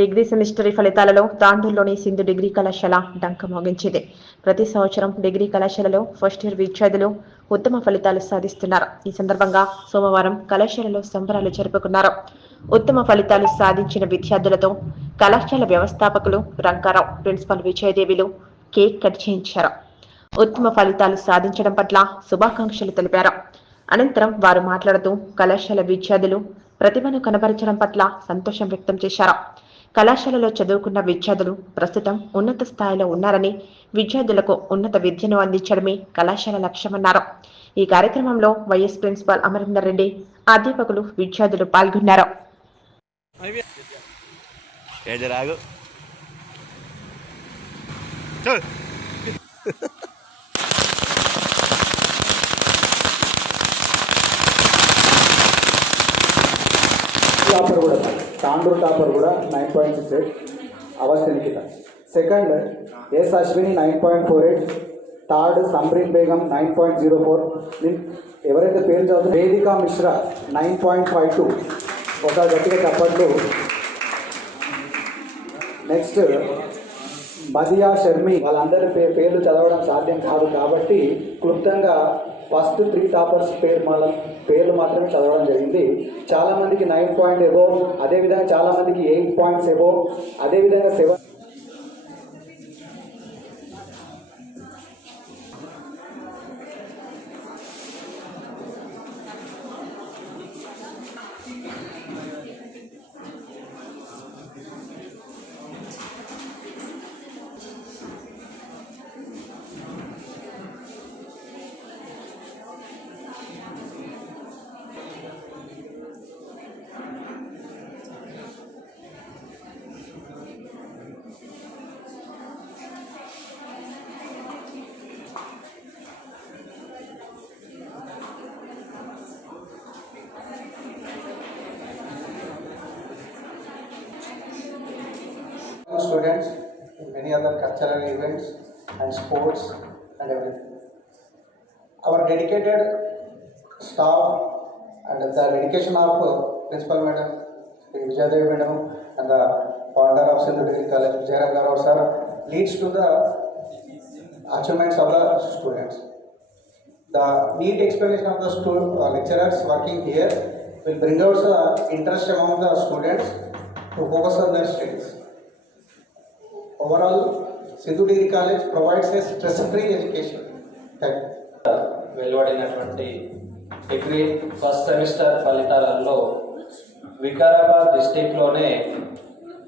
Degree సెమిస్టరీ ఫలితాలలో తాండూరులోని Sindhu degree కళాశాల డంక మోగించింది ప్రతి సంవత్సరం డిగ్రీ కళాశాలలో ఫస్ట్ ఇయర్ విద్యార్థులు ఉత్తమ ఫలితాలు సాధిస్తున్నారు. ఈ సందర్భంగా సోమవారం కళాశాలలో సంబరాలు జరుపుకున్నారు. ఉత్తమ ఫలితాలు సాధించిన విద్యార్థులతో కళాశాల వ్యవస్థాపకులు రంగారావు ప్రిన్సిపల్ విజయదేవిలు కేక్ కట్ చేయించారు. ఉత్తమ ఫలితాలు సాధించడం పట్ల శుభాకాంక్షలు తెలిపారు. అనంతరం వారు మాట్లాడుతూ కళాశాల విద్యార్థులు ప్రతిభను కనబరచడం పట్ల సంతోషం వ్యక్తం చేశారు. కళాశాలలో చదువుకున్న విద్యార్థులు ప్రస్తుతం ఉన్నత స్థాయిలో ఉన్నారని విద్యార్థులకు ఉన్నత విద్యను అందించడమే కళాశాల లక్ష్యమన్నారు. ఈ కార్యక్రమంలో వైఎస్ ప్రిన్సిపాల్ అమరీందర్ రెడ్డి అధ్యాపకులు విద్యార్థులు పాల్గొన్నారు. కూడా తాండూరు టాపర్ కూడా నైన్ పాయింట్ సిక్స్ ఎయిట్ అవస్థ Nikhita second S Ashwini nine point four eight third Sampreen Begum nine point zero four. ఎవరైతే పేరు చదువుతున్న Vedika Mishra nine point five two. ఒక గట్టిగా చప్పట్లు. నెక్స్ట్ మదియా షర్మి వాళ్ళందరి పే పేర్లు చదవడం సాధ్యం కాదు కాబట్టి క్లుప్తంగా ఫస్ట్ త్రీ టాపర్స్ పేరు మన పేర్లు మాత్రమే చదవడం జరిగింది. చాలామందికి నైన్ పాయింట్ ఎబో అదేవిధంగా చాలామందికి ఎయిట్ పాయింట్స్ ఎబో అదేవిధంగా seven students in many other cultural events and sports and everything. Our dedicated staff and the dedication of uh, Principal Madam, Vijayadevi Madam and the founder of Sindhu Degree College, Jairam sir, leads to the achievements of the students. The neat explanation of the stu- uh, lecturers working here will bring out the interest among the students to focus on their studies. Overall Sindhu Degree college provides a stress free education వెలువడినటువంటి degree first semester ఫలితాలలో వికారాబాద్ డిస్టిక్లోనే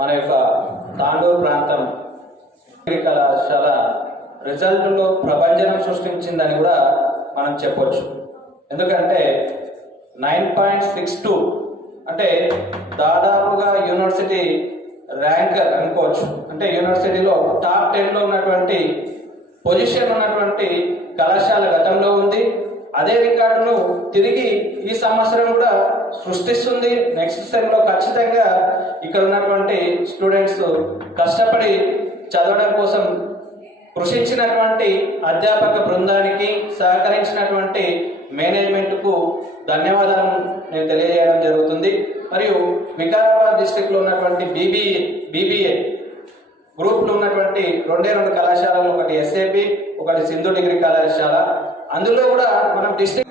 మన యొక్క తాండూరు ప్రాంతం degree కళాశాల రిజల్ట్లో ప్రభంజనం సృష్టించిందని కూడా మనం చెప్పొచ్చు. ఎందుకంటే నైన్ పాయింట్ సిక్స్ టూ అంటే దాదాపుగా యూనివర్సిటీ ర్యాంకర్ అనుకోవచ్చు. అంటే యూనివర్సిటీలో టాప్ టెన్లో ఉన్నటువంటి పొజిషన్ ఉన్నటువంటి కళాశాల గతంలో ఉంది. అదే రికార్డును తిరిగి ఈ సంవత్సరం కూడా సృష్టిస్తుంది. నెక్స్ట్ సెమ్లో ఖచ్చితంగా ఇక్కడ ఉన్నటువంటి స్టూడెంట్స్ కష్టపడి చదవడం కోసం కృషించినటువంటి అధ్యాపక బృందానికి సహకరించినటువంటి మేనేజ్మెంట్కు ధన్యవాదాలు నేను తెలియజేయడం జరుగుతుంది. మరియు వికారాబాద్ డిస్టిక్లో ఉన్నటువంటి బీబీఏ బీబీఏ గ్రూప్లో ఉన్నటువంటి రెండే రెండు కళాశాలలు ఒకటి ఎస్ఏపి ఒకటి సింధు డిగ్రీ కళాశాల. అందులో కూడా మనం డిస్టిక్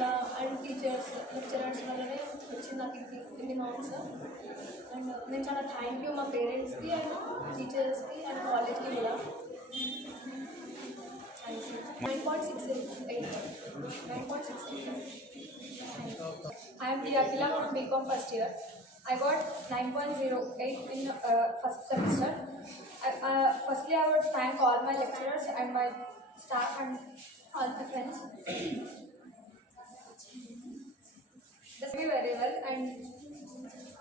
అండ్ టీచర్స్ లెక్చరర్స్ వల్లనే వచ్చింది నాకు ఇది ఇన్ని మార్క్స్ అండ్ నేను చాలా థ్యాంక్ యూ మా పేరెంట్స్కి అండ్ టీచర్స్కి అండ్ కాలేజ్కి కూడా nine point six eight nine point six eight I am Priyakila from BCom first year. I got 9.08 in uh, first semester. I, uh, firstly, I would thank all my lecturers and my staff and all my friends. This me very well, and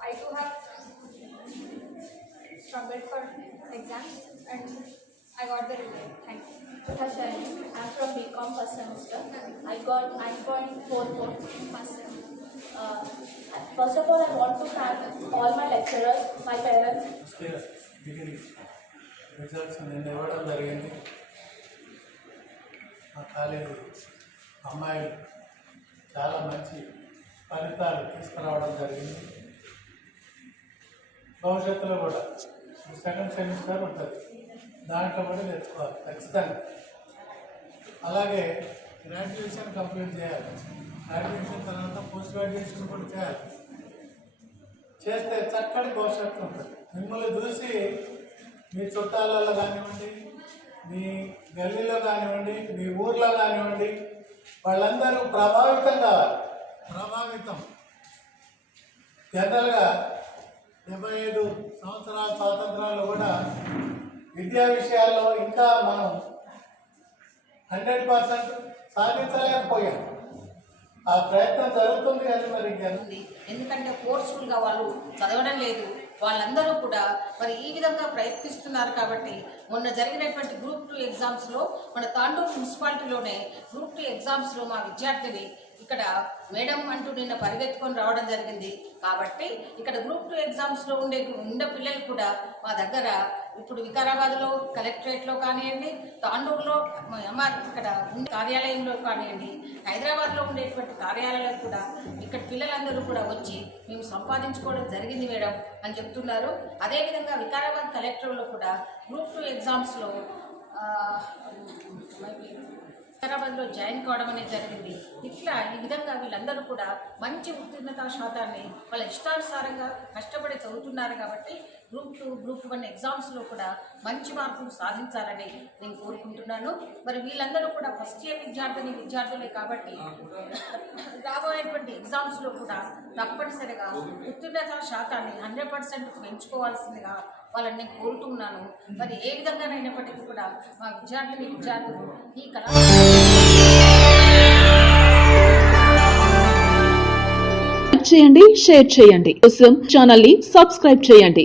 I too have struggled for exams, and I got the result. Thank you. Shani. I'm from BCom first semester. I got 9.44 first sem. Uh, First of all, I want to thank all my lecturers, my parents, first degree results నిన్న ఇవ్వడం జరిగింది మా college అమ్మాయిలు చాలా మంచి ఫలితాలు తీసుకురావడం జరిగింది. భవిష్యత్తులో కూడా సెకండ్ సెమిస్టర్ ఉంటుంది. దాంట్లో కూడా తెచ్చుకోవాలి ఖచ్చితంగా. అలాగే గ్రాడ్యుయేషన్ కంప్లీట్ చేయాలి. గ్రాడ్యుయేషన్ తర్వాత పోస్ట్ గ్రాడ్యుయేషన్ కూడా చేయాలి. చేస్తే చక్కటి భవిష్యత్తు ఉంటుంది. మిమ్మల్ని చూసి మీ చుట్టాలలో కానివ్వండి మీ గల్లీలో కానివ్వండి మీ ఊర్లో కానివ్వండి వాళ్ళందరూ ప్రభావితం కావాలి. ప్రభావితం. జనరల్గా డెబ్బై ఐదు సంవత్సరాల స్వాతంత్రాలు కూడా విద్యా విషయాల్లో ఇంకా మనం హండ్రెడ్ పర్సెంట్ సాధించలేకపోయాం. ఆ ప్రయత్నం జరుగుతుంది కానీ మరి ఎందుకంటే ఫోర్స్ఫుల్గా వాళ్ళు చదవడం లేదు. వాళ్ళందరూ కూడా మరి ఈ విధంగా ప్రయత్నిస్తున్నారు కాబట్టి మొన్న జరిగినటువంటి గ్రూప్ టూ ఎగ్జామ్స్లో మన తాండూరు మున్సిపాలిటీలోనే గ్రూప్ టూ ఎగ్జామ్స్లో మా విద్యార్థిని ఇక్కడ మేడం అంటూ నిన్న పరిగెత్తుకొని రావడం జరిగింది. కాబట్టి ఇక్కడ గ్రూప్ టూ ఎగ్జామ్స్లో ఉండే ఉండే పిల్లలు కూడా మా దగ్గర ఇప్పుడు వికారాబాద్లో కలెక్టరేట్లో కానివ్వండి తాండూరులో ఎంఆర్ ఇక్కడ ఉండే కార్యాలయంలో కానివ్వండి హైదరాబాద్లో ఉండేటువంటి కార్యాలయాలకు కూడా ఇక్కడ పిల్లలందరూ కూడా వచ్చి మేము సంపాదించుకోవడం జరిగింది మేడం అని చెప్తున్నారు. అదేవిధంగా వికారాబాద్ కలెక్టర్లో కూడా గ్రూప్ టూ ఎగ్జామ్స్లో హైదరాబాద్లో జాయిన్ కావడం అనేది జరిగింది. ఇట్లా ఈ విధంగా వీళ్ళందరూ కూడా మంచి ఉత్తీర్ణత శాతాన్ని వాళ్ళ ఇష్టానుసారంగా కష్టపడి చదువుతున్నారు కాబట్టి గ్రూప్ టూ గ్రూప్ వన్ ఎగ్జామ్స్లో కూడా మంచి మార్కులు సాధించాలని నేను కోరుకుంటున్నాను. మరి వీళ్ళందరూ కూడా ఫస్ట్ ఇయర్ విద్యార్థిని విద్యార్థులే కాబట్టి రాబోయేటువంటి ఎగ్జామ్స్లో కూడా తప్పనిసరిగా ఉత్తీర్ణత శాతాన్ని హండ్రెడ్ పర్సెంట్ పెంచుకోవాల్సిందిగా వాళ్ళని నేను కోరుతున్నాను. మరి ఏ విధంగానైనప్పటికీ కూడా మా విద్యార్థిని విద్యార్థులు ఈ కళా చేయండి షేర్ చేయండి. కోసం ఛానల్ని సబ్స్క్రైబ్ చేయండి.